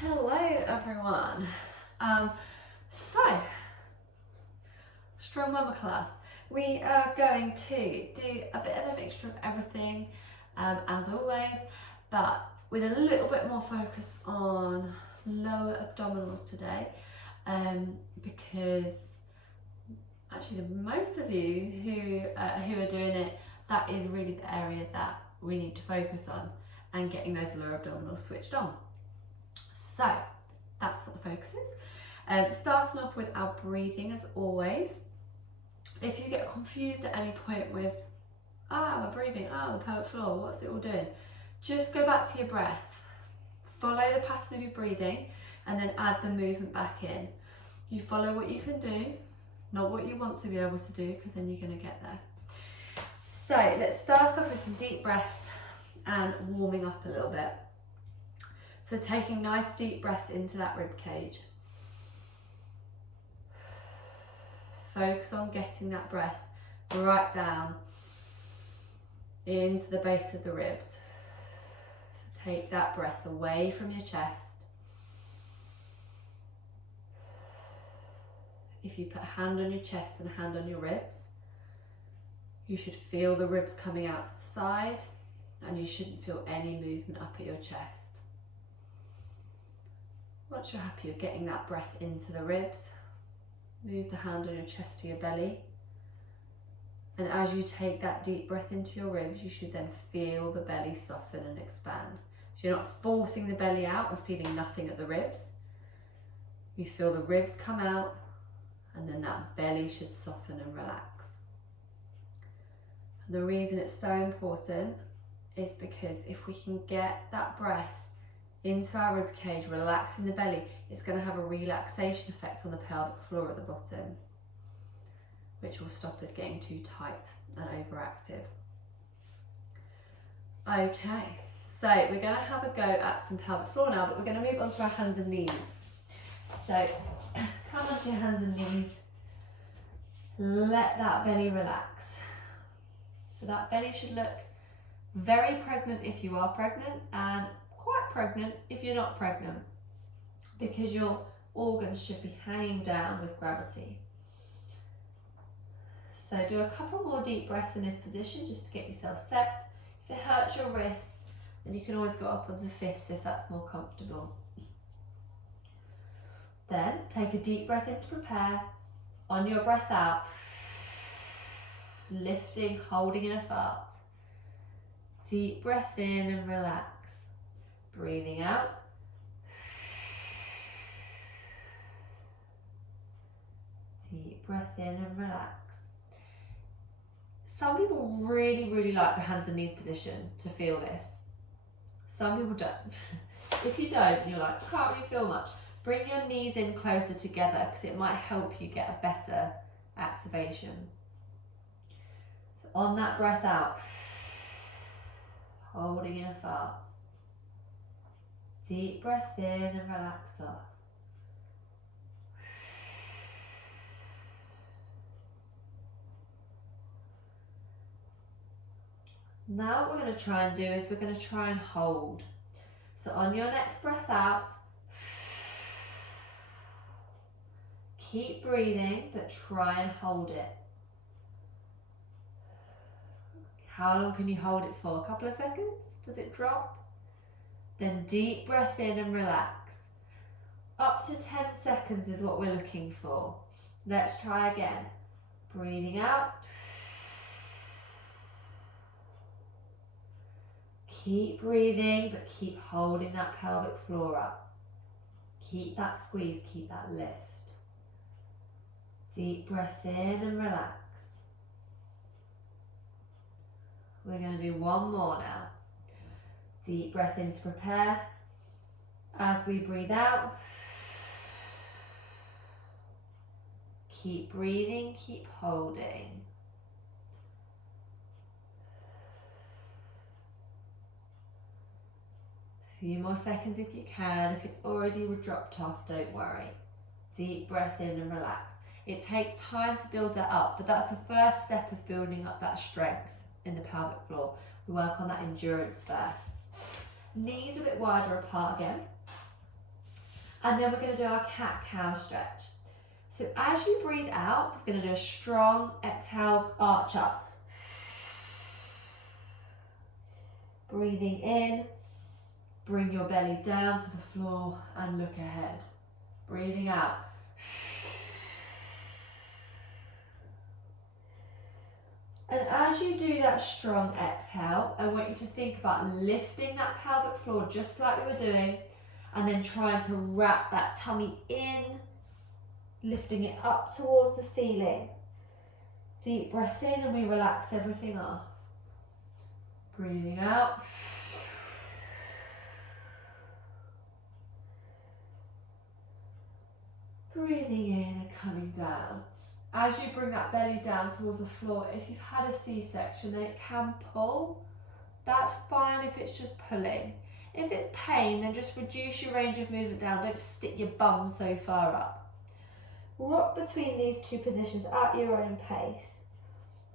Hello everyone. So, Strong Mama class. We are going to do a bit of a mixture of everything, as always, but with a little bit more focus on lower abdominals today, because actually most of you who are doing it, that is really the area that we need to focus on and getting those lower abdominals switched on. So that's what the focus is. Starting off with our breathing as always. If you get confused at any point with, my breathing, the pelvic floor, what's it all doing? Just go back to your breath. Follow the pattern of your breathing and then add the movement back in. You follow what you can do, not what you want to be able to do, because then you're going to get there. So let's start off with some deep breaths and warming up a little bit. So taking nice deep breaths into that rib cage. Focus on getting that breath right down into the base of the ribs. So take that breath away from your chest. If you put a hand on your chest and a hand on your ribs, you should feel the ribs coming out to the side, and you shouldn't feel any movement up at your chest. Once you're happy with getting that breath into the ribs, move the hand on your chest to your belly. And as you take that deep breath into your ribs, you should then feel the belly soften and expand. So you're not forcing the belly out and feeling nothing at the ribs. You feel the ribs come out, and then that belly should soften and relax. And the reason it's so important is because if we can get that breath into our rib cage, relaxing the belly, it's going to have a relaxation effect on the pelvic floor at the bottom, which will stop us getting too tight and overactive. Okay, so we're going to have a go at some pelvic floor now, but we're going to move on to our hands and knees. So come onto your hands and knees, let that belly relax. So that belly should look very pregnant if you are pregnant, and quite pregnant if you're not pregnant, because your organs should be hanging down with gravity. So do a couple more deep breaths in this position just to get yourself set. If it hurts your wrists, then you can always go up onto fists if that's more comfortable. Then take a deep breath in to prepare. On your breath out, lifting, holding in a fart. Deep breath in and relax. Breathing out. Deep breath in and relax. Some people really like the hands and knees position to feel this. Some people don't. If you don't, you're like, I can't really feel much. Bring your knees in closer together because it might help you get a better activation. So on that breath out, holding in a fart. Deep breath in and relax off. Now what we're going to try and do is we're going to try and hold. So on your next breath out, keep breathing, but try and hold it. How long can you hold it for? A couple of seconds? Does it drop? Then deep breath in and relax. Up to 10 seconds is what we're looking for. Let's try again. Breathing out. Keep breathing, but keep holding that pelvic floor up. Keep that squeeze, keep that lift. Deep breath in and relax. We're going to do one more now. Deep breath in to prepare. As we breathe out, keep breathing, keep holding. A few more seconds if you can. If it's already dropped off, don't worry. Deep breath in and relax. It takes time to build that up, but that's the first step of building up that strength in the pelvic floor. We work on that endurance first. Knees a bit wider apart again. And then we're going to do our cat-cow stretch. So as you breathe out, we're going to do a strong exhale, arch up. Breathing in, bring your belly down to the floor and look ahead. Breathing out. And as you do that strong exhale, I want you to think about lifting that pelvic floor just like we were doing, and then trying to wrap that tummy in, lifting it up towards the ceiling. Deep breath in and we relax everything off. Breathing out. Breathing in and coming down. As you bring that belly down towards the floor, if you've had a C-section, then it can pull. That's fine if it's just pulling. If it's pain, then just reduce your range of movement down. Don't stick your bum so far up. Rock between these two positions at your own pace.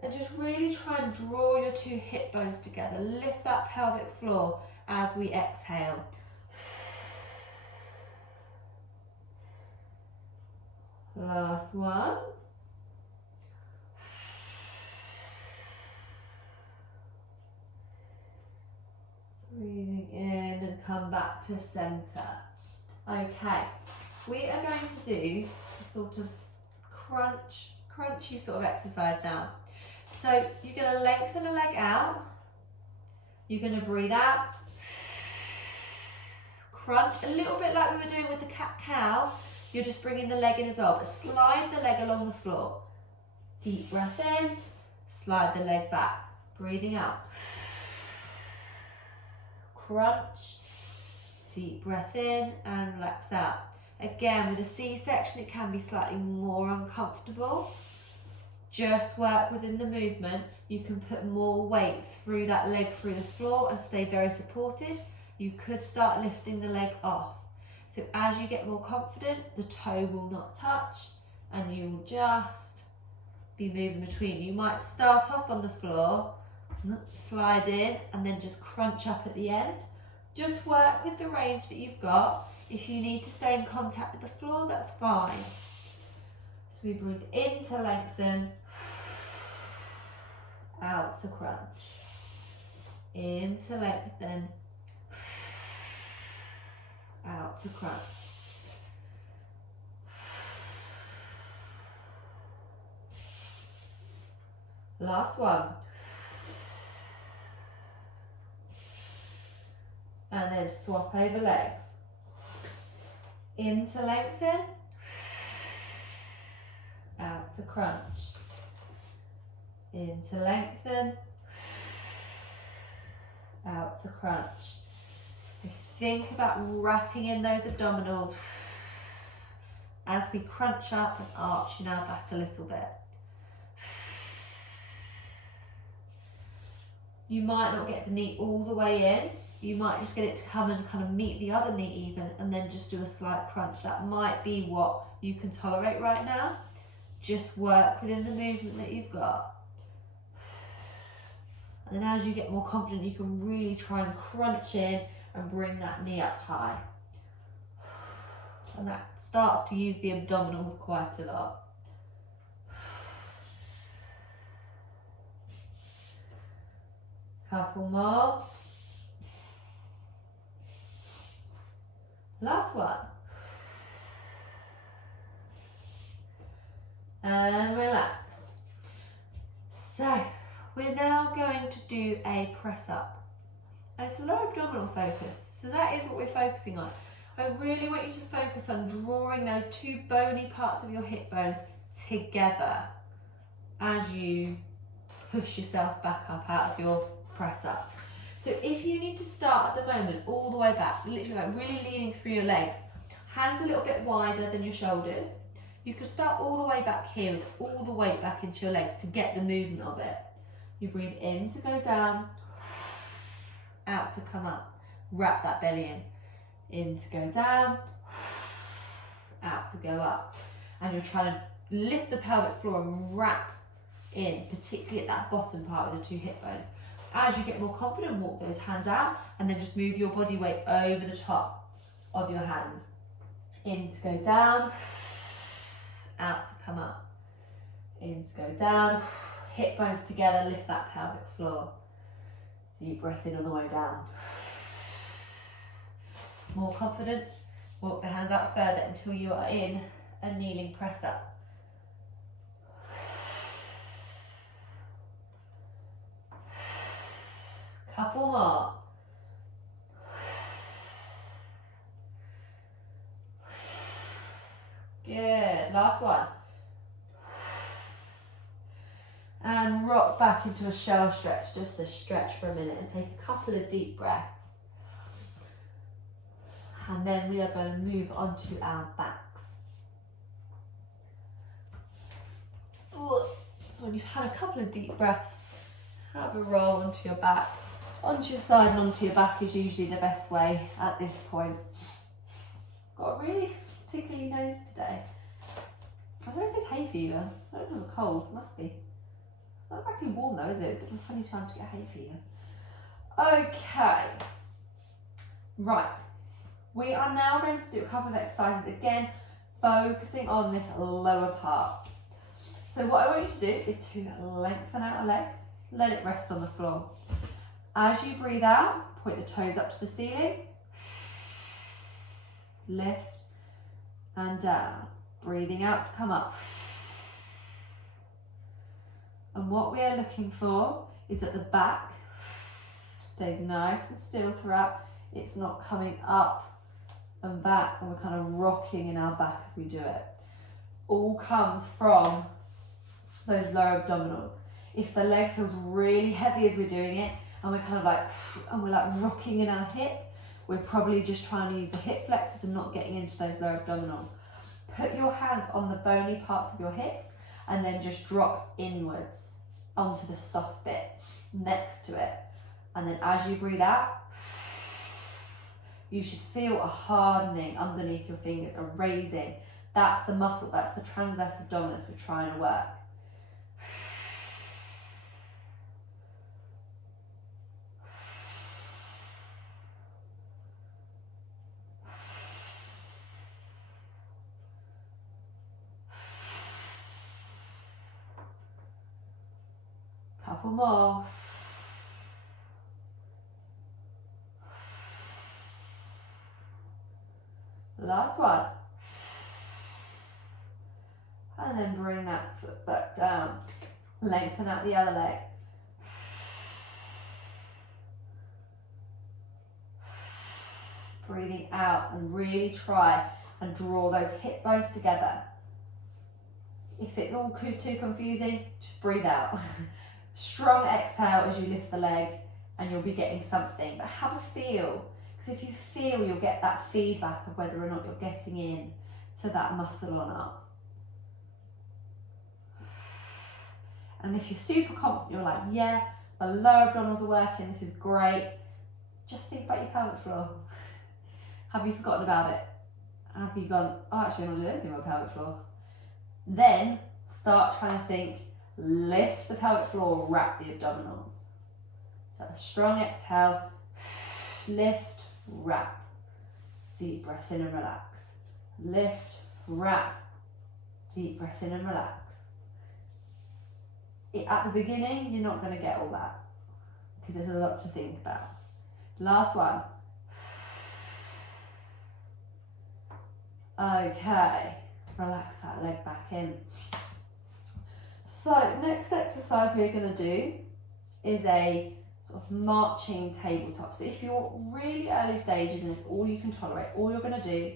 And just really try and draw your two hip bones together. Lift that pelvic floor as we exhale. Last one. Breathing in and come back to centre. Okay, we are going to do a sort of crunchy sort of exercise now. So you're going to lengthen a leg out. You're going to breathe out. Crunch, a little bit like we were doing with the cat-cow. You're just bringing the leg in as well, but slide the leg along the floor. Deep breath in, slide the leg back. Breathing out. Crunch, deep breath in and relax out. Again, with a C-section, it can be slightly more uncomfortable. Just work within the movement. You can put more weight through that leg through the floor and stay very supported. You could start lifting the leg off. So as you get more confident, the toe will not touch and you will just be moving between. You might start off on the floor, slide in and then just crunch up at the end. Just work with the range that you've got. If you need to stay in contact with the floor, that's fine. So we breathe in to lengthen, out to crunch, in to lengthen, out to crunch. Last one. And then swap over legs. In to lengthen, out to crunch. In to lengthen, out to crunch. So think about wrapping in those abdominals as we crunch up and arch now back a little bit. You might not get the knee all the way in. You might just get it to come and kind of meet the other knee even and then just do a slight crunch. That might be what you can tolerate right now. Just work within the movement that you've got. And then as you get more confident, you can really try and crunch in and bring that knee up high. And that starts to use the abdominals quite a lot. Couple more. Last one. And relax. So we're now going to do a press up. And it's a lower abdominal focus. So that is what we're focusing on. I really want you to focus on drawing those two bony parts of your hip bones together as you push yourself back up out of your press up. So if you need to start at the moment all the way back, literally like really leaning through your legs, hands a little bit wider than your shoulders, you could start all the way back here with all the weight back into your legs to get the movement of it. You breathe in to go down, out to come up, wrap that belly in to go down, out to go up. And you're trying to lift the pelvic floor and wrap in, particularly at that bottom part with the two hip bones. As you get more confident, walk those hands out and then just move your body weight over the top of your hands. In to go down, out to come up. In to go down, hip bones together, lift that pelvic floor. Deep breath in on the way down. More confident, walk the hands out further until you are in a kneeling press up. Couple more. Good, last one. And rock back into a shell stretch, just a stretch for a minute and take a couple of deep breaths. And then we are going to move on to our backs. So when you've had a couple of deep breaths, have a roll onto your back. Onto your side and onto your back is usually the best way at this point. Got a really tickly nose today. I don't know if it's hay fever. I don't have a cold, must be. It's not exactly warm though, is it? It's a bit of a funny time to get hay fever. Okay. Right. We are now going to do a couple of exercises again, focusing on this lower part. So what I want you to do is to lengthen out a leg, let it rest on the floor. As you breathe out, point the toes up to the ceiling, lift and down. Breathing out to come up. And what we are looking for is that the back stays nice and still throughout. It's not coming up and back and we're kind of rocking in our back as we do it. All comes from those lower abdominals. If the leg feels really heavy as we're doing it and we're kind of like, and we're like rocking in our hip, we're probably just trying to use the hip flexors and not getting into those lower abdominals. Put your hands on the bony parts of your hips and then just drop inwards onto the soft bit next to it. And then as you breathe out, you should feel a hardening underneath your fingers, a raising. That's the muscle, that's the transverse abdominis we're trying to work. Couple more. Last one. And then bring that foot back down. Lengthen out the other leg. Breathing out and really try and draw those hip bones together. If it's all too confusing, just breathe out. Strong exhale as you lift the leg and you'll be getting something, but have a feel. Because if you feel, you'll get that feedback of whether or not you're getting in to that muscle or not. And if you're super confident, you're like, yeah, the lower abdominals are working, this is great. Just think about your pelvic floor. Have you forgotten about it? Have you gone, oh, actually, I'm not doing anything with my pelvic floor? Then start trying to think, lift the pelvic floor, wrap the abdominals. So a strong exhale, lift, wrap. Deep breath in and relax. Lift, wrap. Deep breath in and relax. At the beginning, you're not going to get all that because there's a lot to think about. Last one. Okay, relax that leg back in. So next exercise we're going to do is a sort of marching tabletop. So if you're really early stages and it's all you can tolerate, all you're going to do,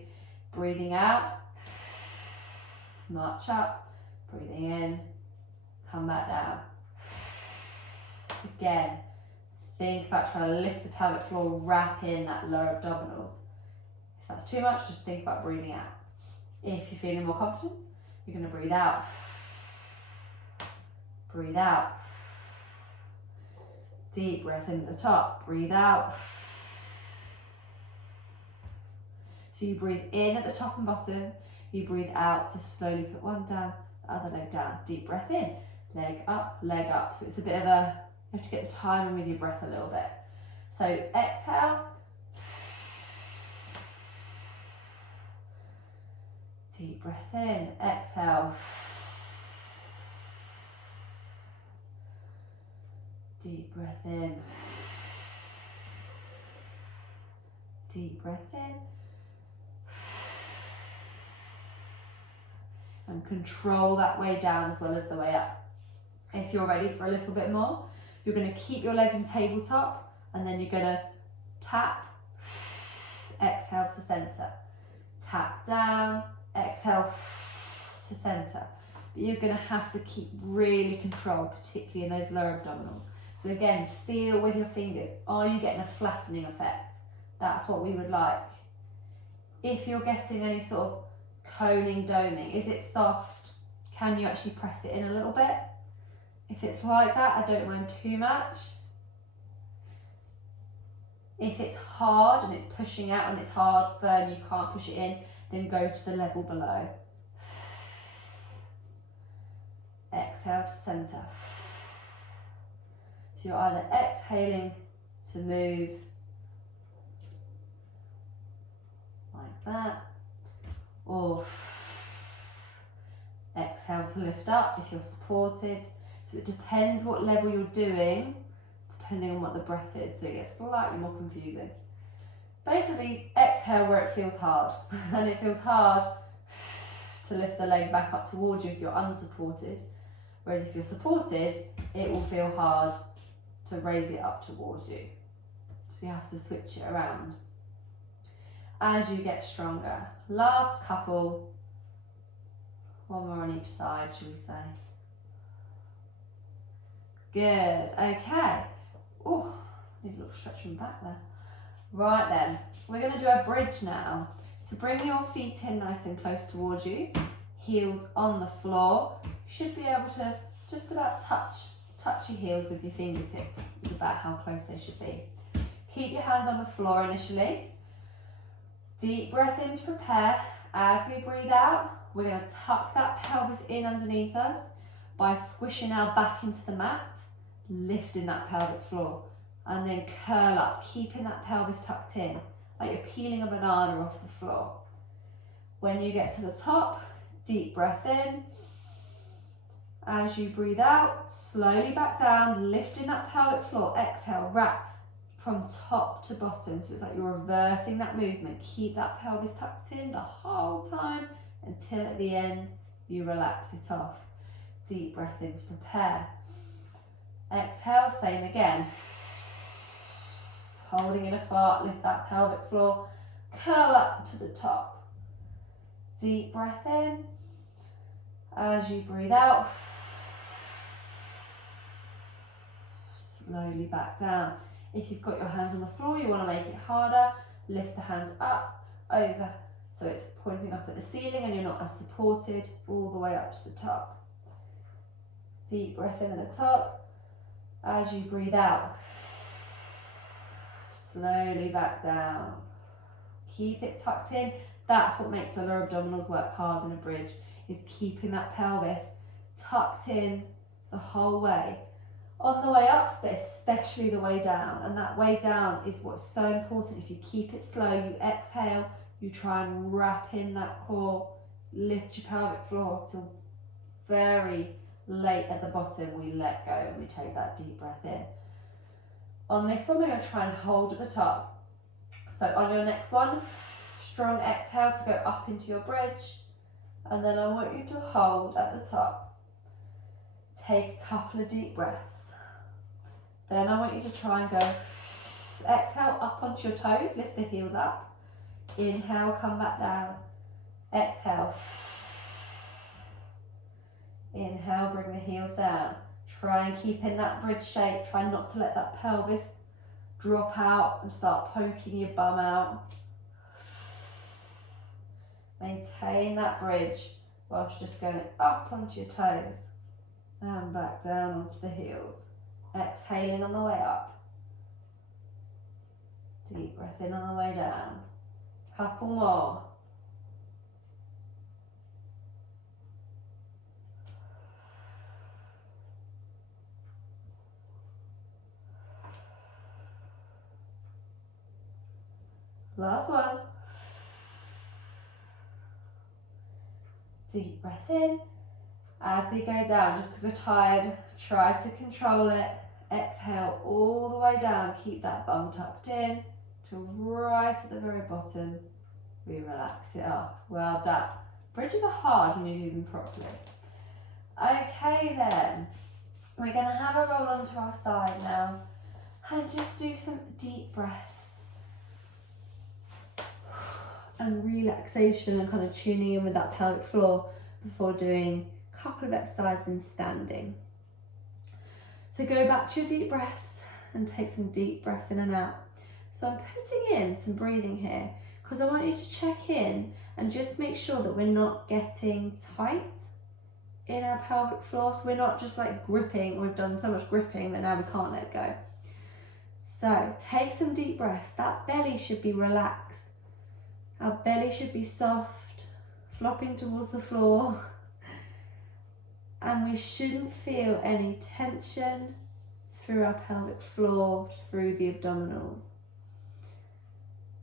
breathing out, march up, breathing in, come back down. Again, think about trying to lift the pelvic floor, wrap in that lower abdominals. If that's too much, just think about breathing out. If you're feeling more confident, you're going to breathe out. Breathe out. Deep breath in at the top, breathe out. So you breathe in at the top and bottom, you breathe out to slowly put one down, the other leg down. Deep breath in, leg up, leg up. So it's a bit of a, you have to get the timing with your breath a little bit. So exhale. Deep breath in, exhale. Deep breath in. Deep breath in. And control that way down as well as the way up. If you're ready for a little bit more, you're going to keep your legs in tabletop and then you're going to tap, exhale to center. Tap down, exhale to center. But you're going to have to keep really controlled, particularly in those lower abdominals. So again, feel with your fingers, are you getting a flattening effect? That's what we would like. If you're getting any sort of coning, doming, is it soft? Can you actually press it in a little bit? If it's like that, I don't mind too much. If it's hard and it's pushing out and it's hard, firm, you can't push it in, then go to the level below. Exhale to center. So you're either exhaling to move like that, or exhale to lift up if you're supported. So it depends what level you're doing, depending on what the breath is, so it gets slightly more confusing. Basically, exhale where it feels hard, and it feels hard to lift the leg back up towards you if you're unsupported, whereas if you're supported, it will feel hard to raise it up towards you. So you have to switch it around as you get stronger. Last couple, one more on each side, shall we say. Good, okay. Oh, need a little stretch from back there. Right then, we're going to do a bridge now. So bring your feet in nice and close towards you, heels on the floor. You should be able to just about touch your heels with your fingertips. It's about how close they should be. Keep your hands on the floor initially. Deep breath in to prepare. As we breathe out, we're going to tuck that pelvis in underneath us by squishing our back into the mat, lifting that pelvic floor, and then curl up, keeping that pelvis tucked in, like you're peeling a banana off the floor. When you get to the top, deep breath in. As you breathe out, slowly back down, lifting that pelvic floor. Exhale, wrap from top to bottom. So it's like you're reversing that movement. Keep that pelvis tucked in the whole time until at the end you relax it off. Deep breath in to prepare. Exhale, same again. Holding in a fart, lift that pelvic floor, curl up to the top. Deep breath in. As you breathe out, slowly back down. If you've got your hands on the floor, you want to make it harder, lift the hands up, over, so it's pointing up at the ceiling and you're not as supported, all the way up to the top. Deep breath in at the top. As you breathe out, slowly back down. Keep it tucked in. That's what makes the lower abdominals work hard in a bridge, is keeping that pelvis tucked in the whole way. On the way up, but especially the way down. And that way down is what's so important. If you keep it slow, you exhale, you try and wrap in that core, lift your pelvic floor till very late at the bottom, we let go and we take that deep breath in. On this one, we're going to try and hold at the top. So on your next one, strong exhale to go up into your bridge. And then I want you to hold at the top. Take a couple of deep breaths. Then I want you to try and go, exhale up onto your toes, lift the heels up. Inhale, come back down. Exhale. Inhale, bring the heels down. Try and keep in that bridge shape. Try not to let that pelvis drop out and start poking your bum out. Maintain that bridge whilst just going up onto your toes and back down onto the heels. Exhaling on the way up. Deep breath in on the way down. Couple more. Last one. Deep breath in. As we go down, just because we're tired, try to control it. Exhale all the way down. Keep that bum tucked in to right at the very bottom. We relax it off. Well done. Bridges are hard when you do them properly. Okay then, we're going to have a roll onto our side now and just do some deep breaths and relaxation and kind of tuning in with that pelvic floor before doing a couple of exercises in standing. So go back to your deep breaths and take some deep breaths in and out. So I'm putting in some breathing here because I want you to check in and just make sure that we're not getting tight in our pelvic floor. So we're not just like gripping, we've done so much gripping that now we can't let go. So take some deep breaths. That belly should be relaxed. Our belly should be soft, flopping towards the floor. And we shouldn't feel any tension through our pelvic floor, through the abdominals.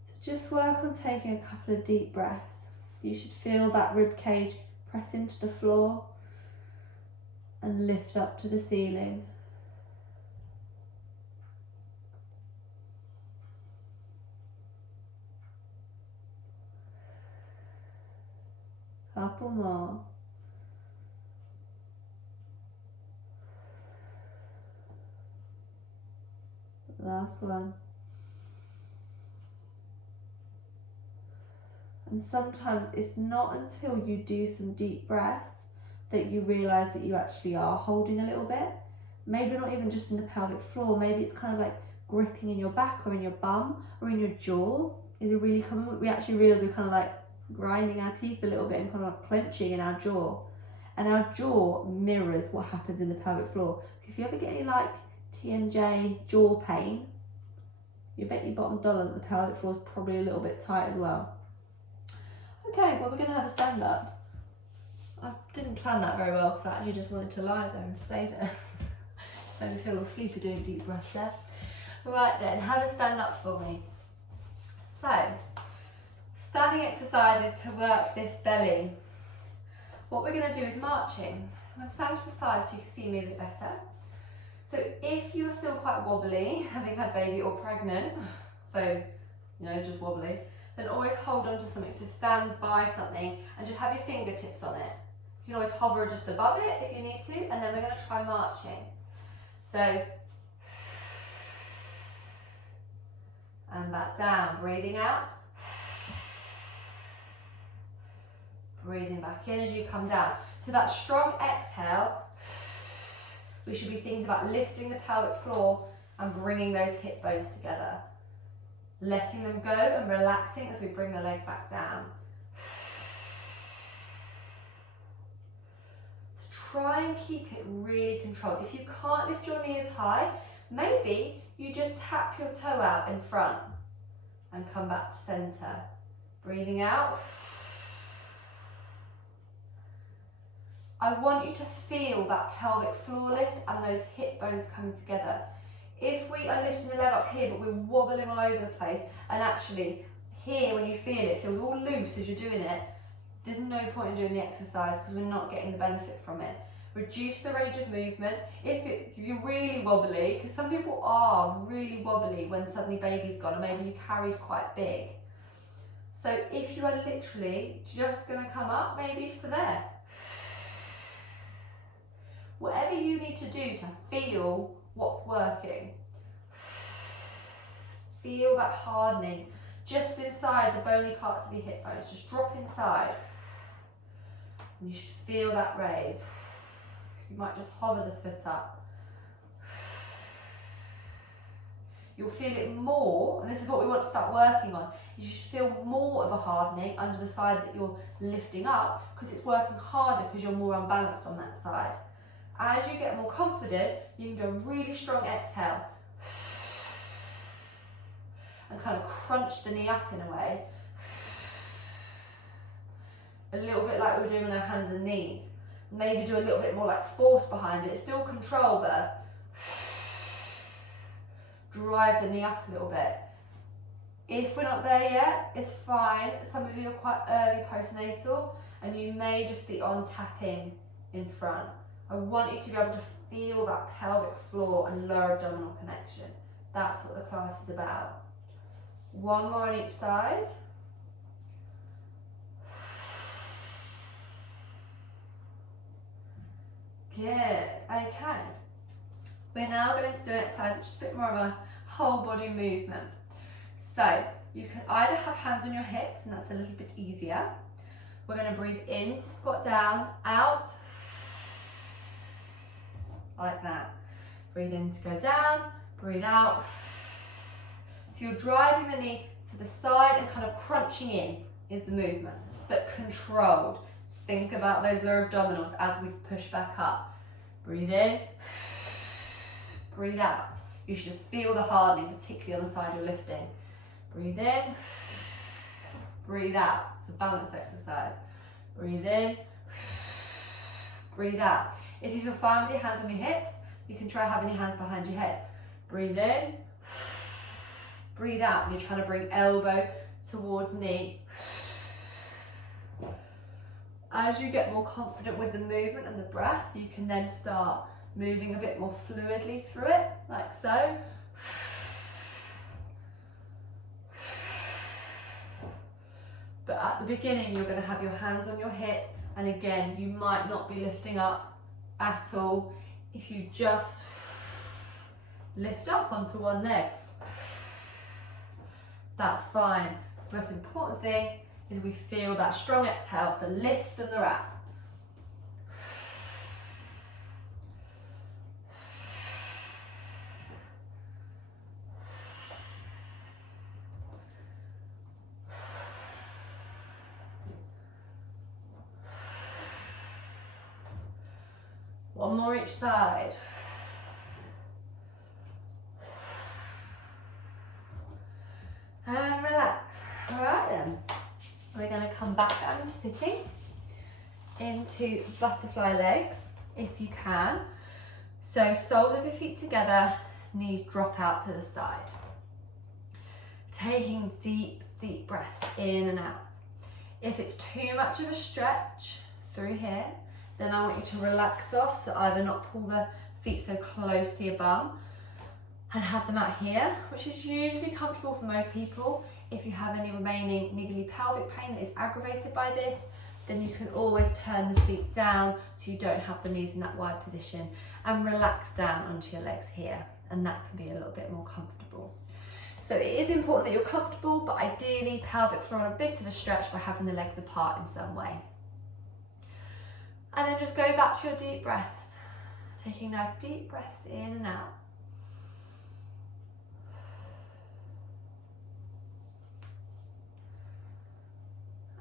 So just work on taking a couple of deep breaths. You should feel that rib cage press into the floor and lift up to the ceiling. Couple more. Last one. And sometimes it's not until you do some deep breaths that you realise that you actually are holding a little bit. Maybe not even just in the pelvic floor, maybe it's kind of like gripping in your back or in your bum or in your jaw. Is it really common? We actually realise we're kind of like grinding our teeth a little bit and kind of clenching in our jaw. And our jaw mirrors what happens in the pelvic floor. So if you ever get any like TMJ jaw pain, you bet your bottom dollar that the pelvic floor is probably a little bit tight as well. Okay, well we're going to have a stand up. I didn't plan that very well because I actually just wanted to lie there and stay there. Made me feel all sleepy doing deep breaths there. Right then, have a stand up for me. So, standing exercises to work this belly. What we're going to do is marching. So I'm going to stand to the side so you can see me a bit better. So if you're still quite wobbly, having had baby or pregnant, so, just wobbly, then always hold on to something. So stand by something and just have your fingertips on it. You can always hover just above it if you need to, and then we're going to try marching. So, and back down, breathing out. Breathing back in as you come down. So that strong exhale, we should be thinking about lifting the pelvic floor and bringing those hip bones together. Letting them go and relaxing as we bring the leg back down. So try and keep it really controlled. If you can't lift your knees high, maybe you just tap your toe out in front and come back to center. Breathing out. I want you to feel that pelvic floor lift and those hip bones coming together. If we are lifting the leg up here but we're wobbling all over the place, and actually here when you feel it, it feels all loose as you're doing it, there's no point in doing the exercise because we're not getting the benefit from it. Reduce the range of movement. If you're really wobbly, because some people are really wobbly when suddenly baby's gone or maybe you carried quite big. So if you are literally just going to come up, maybe to there. Whatever you need to do to feel what's working. Feel that hardening just inside the bony parts of your hip bones. Just drop inside. And you should feel that raise. You might just hover the foot up. You'll feel it more, and this is what we want to start working on, is you should feel more of a hardening under the side that you're lifting up because it's working harder because you're more unbalanced on that side. As you get more confident, you can do a really strong exhale and kind of crunch the knee up in a way. A little bit like we're doing with our hands and knees. Maybe do a little bit more like force behind it. It's still control, but drive the knee up a little bit. If we're not there yet, it's fine. Some of you are quite early postnatal and you may just be on tapping in front. I want you to be able to feel that pelvic floor and lower abdominal connection. That's what the class is about. One more on each side. Good, okay. We're now going to do an exercise which is a bit more of a whole body movement. So you can either have hands on your hips, and that's a little bit easier. We're going to breathe in to squat down, out, like that. Breathe in to go down, breathe out. So you're driving the knee to the side and kind of crunching in is the movement, but controlled. Think about those lower abdominals as we push back up. Breathe in, breathe out. You should feel the hardening, particularly on the side you're lifting. Breathe in, breathe out. It's a balance exercise. Breathe in, breathe out. If you feel fine with your hands on your hips, you can try having your hands behind your head. Breathe in, breathe out. And you're trying to bring elbow towards knee. As you get more confident with the movement and the breath, you can then start moving a bit more fluidly through it, like so. But at the beginning, you're going to have your hands on your hip, and again, you might not be lifting up at all. If you just lift up onto one leg, that's fine. The most important thing is we feel that strong exhale, the lift and the wrap. One more each side. And relax. All right then. We're going to come back down to sitting into butterfly legs if you can. So soles of your feet together, knees drop out to the side. Taking deep, deep breaths in and out. If it's too much of a stretch through here, then I want you to relax off, so either not pull the feet so close to your bum and have them out here, which is usually comfortable for most people. If you have any remaining niggly pelvic pain that is aggravated by this, then you can always turn the feet down so you don't have the knees in that wide position, and relax down onto your legs here, and that can be a little bit more comfortable. So it is important that you're comfortable, but ideally pelvic floor on a bit of a stretch by having the legs apart in some way. And then just go back to your deep breaths, taking nice deep breaths in and out.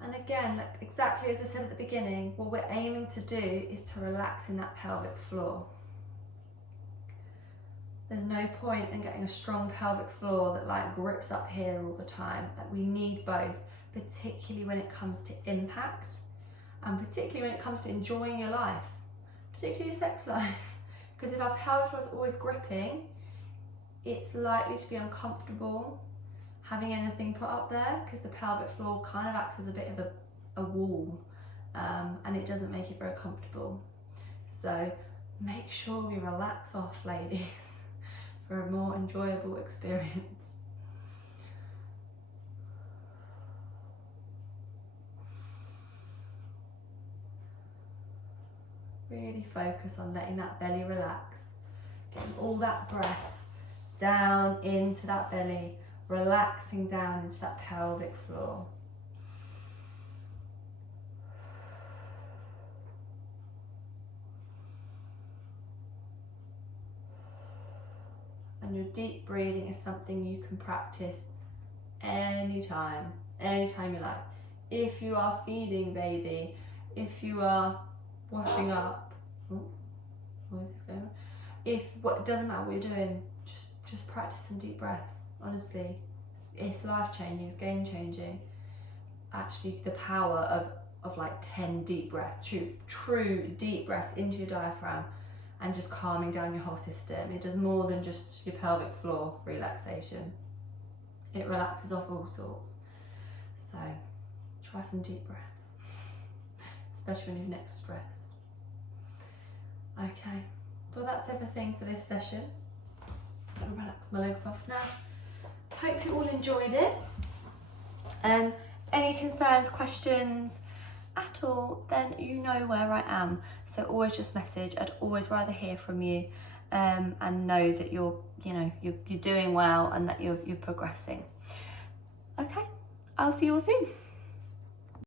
And again, like exactly as I said at the beginning, what we're aiming to do is to relax in that pelvic floor. There's no point in getting a strong pelvic floor that like grips up here all the time. Like we need both, particularly when it comes to impact, and particularly when it comes to enjoying your life, particularly your sex life. Because if our pelvic floor is always gripping, it's likely to be uncomfortable having anything put up there, because the pelvic floor kind of acts as a bit of a wall, and it doesn't make it very comfortable. So make sure we relax off, ladies, for a more enjoyable experience. Really focus on letting that belly relax, getting all that breath down into that belly, relaxing down into that pelvic floor. And your deep breathing is something you can practice anytime you like. If you are feeding baby, if you are washing up, oh, where is this going on? It doesn't matter what you're doing, just practice some deep breaths. Honestly, it's life-changing, it's game-changing. Actually, the power of like 10 deep breaths, true deep breaths into your diaphragm, and just calming down your whole system. It does more than just your pelvic floor relaxation. It relaxes off all sorts. So try some deep breaths. especially when your neck's stressed. Okay, well that's everything for this session. I'll relax my legs off now. Hope you all enjoyed it. Any concerns, questions at all, then you know where I am. So always just message. I'd always rather hear from you, and know that you're doing well and that you're progressing. Okay, I'll see you all soon.